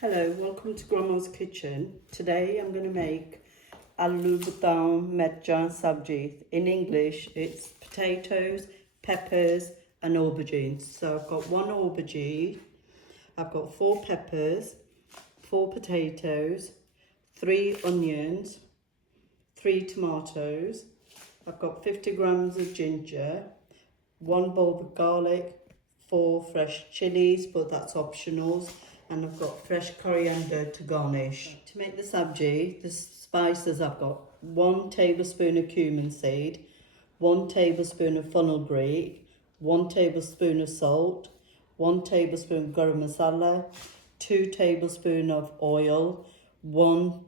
Hello, welcome to Grandma's Kitchen. Today I'm going to make Aloo Bengan Sabji. In English, it's potatoes, peppers and aubergines. So I've got one aubergine, I've got 4 peppers, 4 potatoes, 3 onions, 3 tomatoes. I've got 50 grams of ginger, 1 bulb of garlic, 4 fresh chillies, but that's optional. And I've got fresh coriander to garnish. To make the sabji, the spices I've got 1 tablespoon of cumin seed, 1 tablespoon of fenugreek, 1 tablespoon of salt, 1 tablespoon garam masala, 2 tablespoons of oil, 1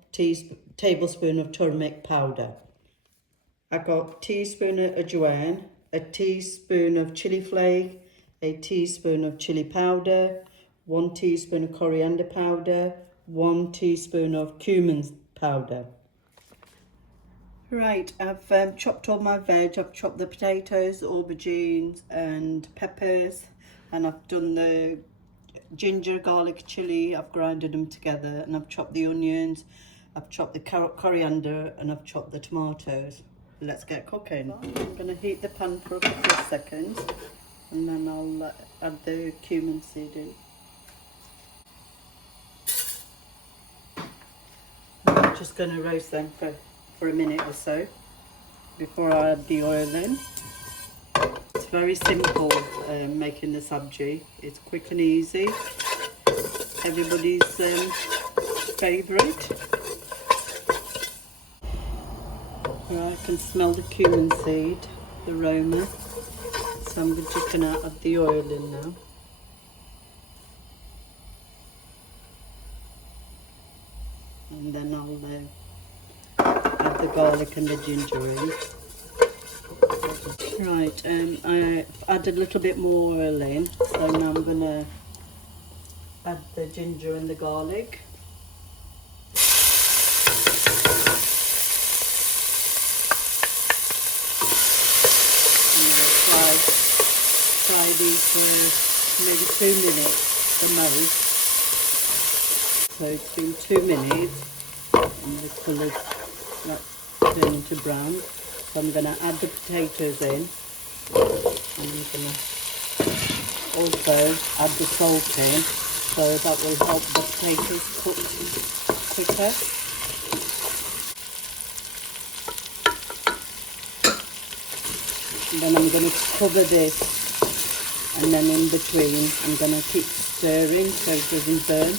tablespoon of turmeric powder. I've got a teaspoon of ajwain, a teaspoon of chili flake, a teaspoon of chili powder, 1 teaspoon of coriander powder, 1 teaspoon of cumin powder. Right, I've chopped all my veg. I've chopped the potatoes, the aubergines and peppers, and I've done the ginger, garlic, chilli. I've grinded them together, and I've chopped the onions, I've chopped the coriander, and I've chopped the tomatoes. Let's get cooking. I'm going to heat the pan for a couple of seconds, and then I'll add the cumin seed in. I'm just going to roast them for a minute or so before I add the oil in. It's very simple making the sabji. It's quick and easy. Everybody's favourite. I can smell the cumin seed, the aroma. So I'm just going to add the oil in now. And then I'll add the garlic and the ginger in. Right, I added a little bit more oil in, so now I'm going to add the ginger and the garlic. I'm going to fry these for maybe 2 minutes the most. So it's been 2 minutes and the colour's turned into brown. So I'm going to add the potatoes in, and I'm going to also add the salt in, so that will help the potatoes cook quicker. And then I'm going to cover this, and then in between I'm going to keep stirring so it doesn't burn.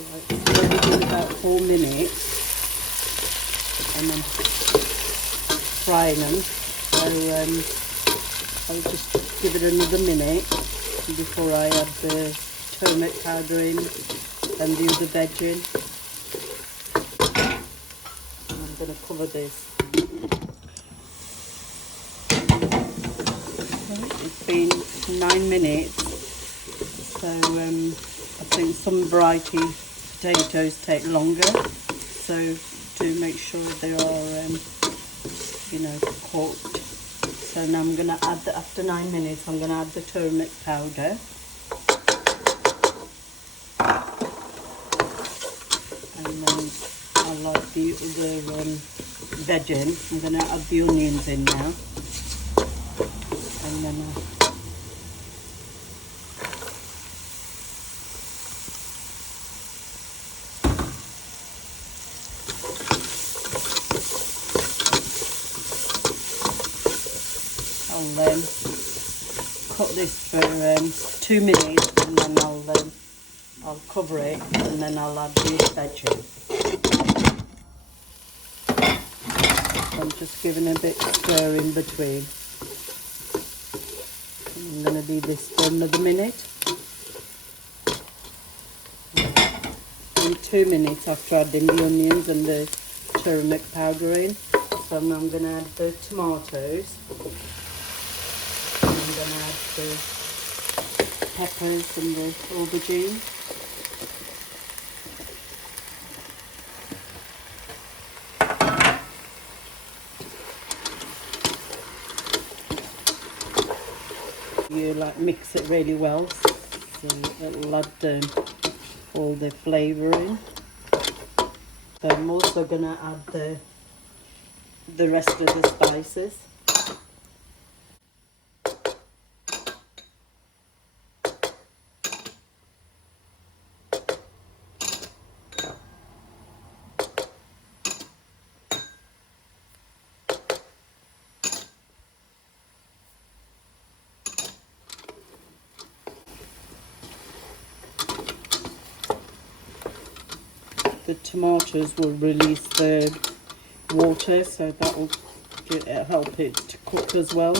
Right, it's only been about 4 minutes and I'm frying them, so I'll just give it another minute before I add the turmeric powder in and the other veg in. And I'm going to cover this. It's been 9 minutes, so I think some variety potatoes take longer, so to make sure they are cooked. So now I'm going to add after 9 minutes I'm going to add the turmeric powder, and then I'll add the other veg in. I'm going to add the onions in now, and then I'll cook this for 2 minutes, and then I'll cover it, and then I'll add the veg in. So I'm just giving a bit of stir in between. I'm going to leave this for another minute. In 2 minutes after adding the onions and the turmeric powder in, so now I'm going to add the tomatoes. I'm going to add the peppers and the aubergine. You mix it really well So it'll add all the flavouring. So I'm also going to add the rest of the spices. The tomatoes will release the water, so that will help it to cook as well.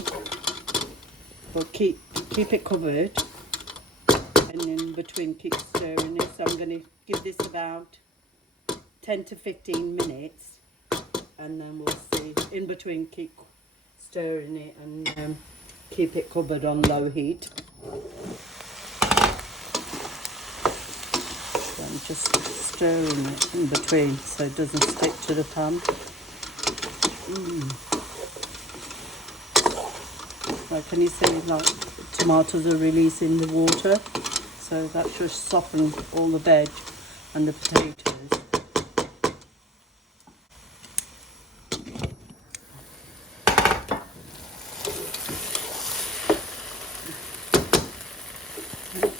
But keep it covered, and in between keep stirring it. So I'm going to give this about 10 to 15 minutes, and then we'll see. In between keep stirring it and keep it covered on low heat. I'm just stirring it in between so it doesn't stick to the pan. Like, can you see, like, tomatoes are releasing the water, so that should soften all the veg and the potatoes.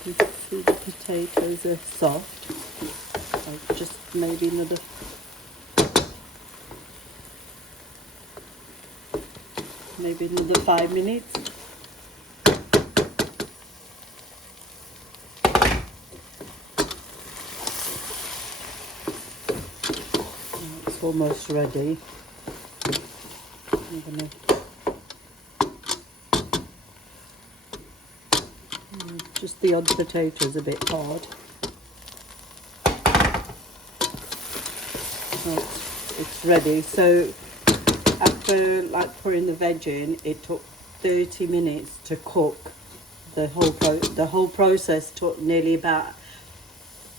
You can see the potatoes are soft. So just maybe another 5 minutes. It's almost ready. I'm gonna just the odd potato is a bit hard. It's ready. So after like putting the veg in, it took 30 minutes to cook. The whole process took nearly about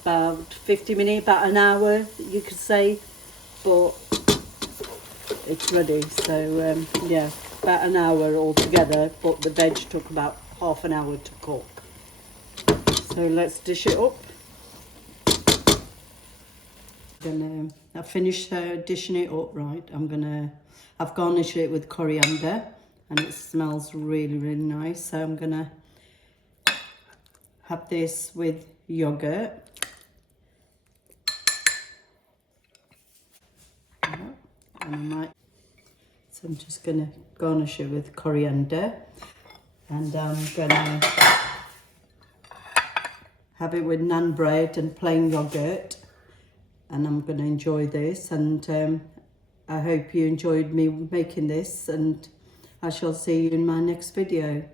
50 minutes, about an hour, you could say, but it's ready. So yeah, about an hour altogether, but the veg took about half an hour to cook. So let's dish it up. I've finished dishing it up, right? I've garnished it with coriander, and it smells really, really nice. So I'm gonna have this with yogurt. And so I'm just gonna garnish it with coriander, and I'm gonna have it with naan bread and plain yogurt, and I'm gonna enjoy this. And I hope you enjoyed me making this, and I shall see you in my next video.